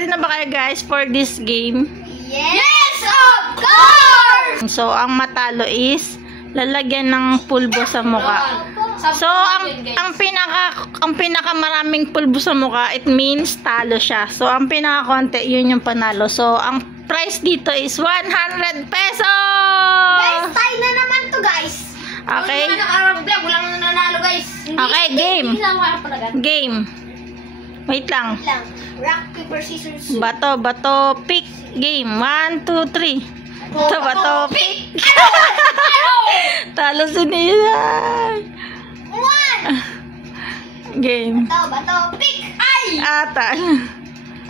ready na ba kayo guys for this game? Yes, of course! So, ang matalo is lalagyan ng pulbo sa mukha. So, ang pinaka maraming pulbo sa mukha, it means talo siya. So, ang pinaka konti, yun yung panalo. So, ang price dito is 100 pesos! Guys, tayo na naman to guys. Okay? Walang nanalo guys. Okay, game. Game. Wait lang. Rock, paper, scissors. Bato, pick. Game. 1, 2, 3. Bato, pick. Talo si Nina. 1. Game. Bato, pick. Ay! Talo.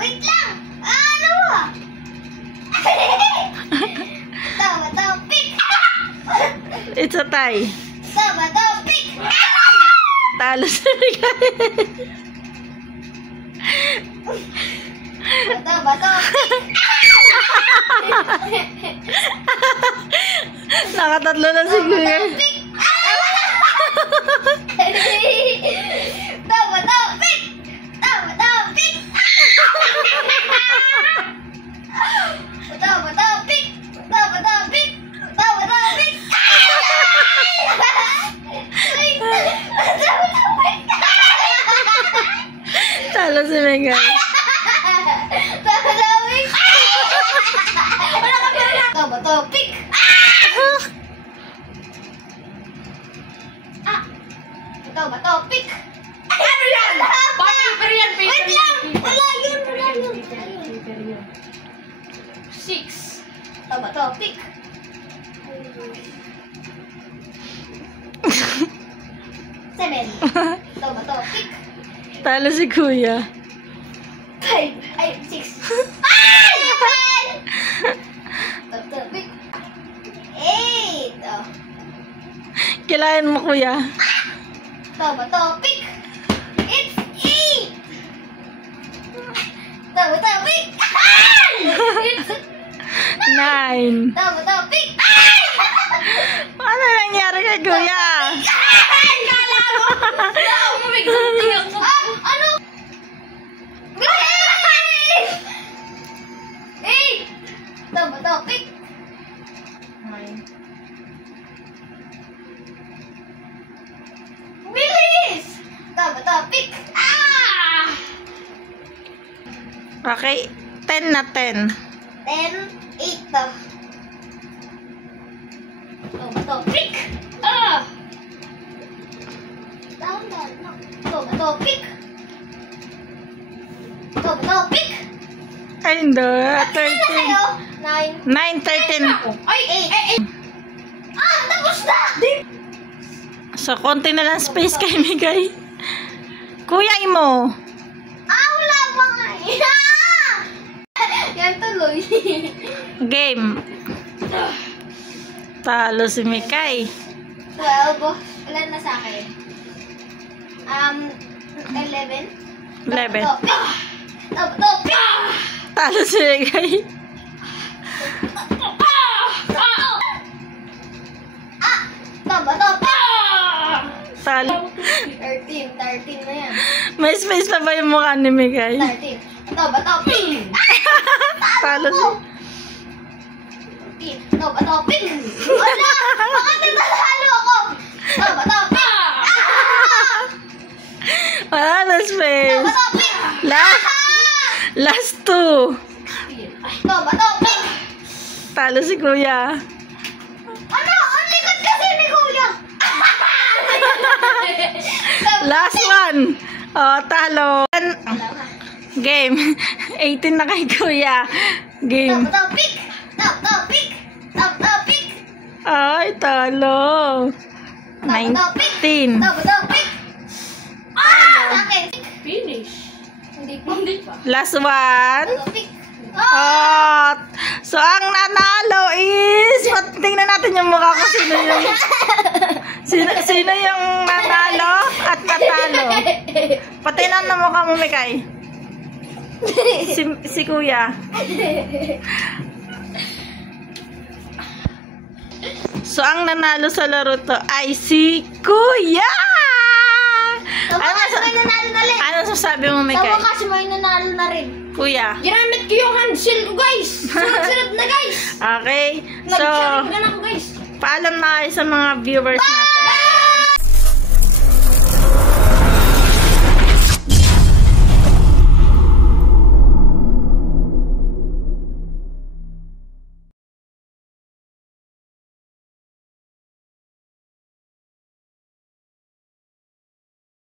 Wait lang. Ano? Bato, pick. It's a tie. Bato, pick. Talo si Miguel. Bato, pick. Nakatatlo na si Kuya. Talo si Miguel. Pick. Bato, pick. Ano yan? Paper yan. Wait lang. Wala yun. 6. Bato, pick. 7. Bato, pick. Talo si Kuya. 5. Ay, 6. Ay! Bato, pick. 8. Kilayan mo Kuya. Bato, pick. It's 8. Bato, pick. It's 9. Bato, pick. Ano nangyari kay Kuya? Kala mo. Ano? 8. Bato, pick. 9. Bilis! Bato, pick. Okay, 10 na 10. 10, 8 to. Bato, pick. Down. Bato, pick. Bato, pick. Ay, hindi. Ano na kayo? 13. 9. 9, 13. Ay, 8. Tapos na! So, konti na lang space kay Migay. Kuya mo. Wala pa nga. Yan tuloy. Game. Talo si Mikay. 12. Ilan na sa akin? 11. 11. Bato, pick. Talo si Mikay. Bato, pick. Talo. 13 na yan. May space pa ba yung mukha ni Mikay? 13. Bato, pick. Talo si... Bato, pick. Wala! Baka nagtatalo ako. Bato, pick. Wala na space. Bato, pick. Last 2. Bato, pick. Talo si Kuya. Ano? Ang likod kasi ni Kuya. Last 1. Oh, talo. Game. 18 na kay Kuya. Game. Bato, pick. Bato, pick. Bato, pick. Ay, talo. 19. Bato, pick. Akin. Finish. Hindi pa. Last 1. Bato, pick. Oh, so ang nanalo is, tingnan natin yung mukha ko sino yung nanalo at natalo. Patinan na mukha mo, Mikay. Si Kuya. So ang nanalo sa laro to ay si Kuya. may nanalo na rin. Ano sasabi mo, Sa Mikay? wakas, may nanalo na rin. Kuya. Ginamit ko yung handshell ko, guys. Sunod-sunod na, guys. Okay. So, Nag-sharing ka na ako, guys. paalam na kayo sa mga viewers natin.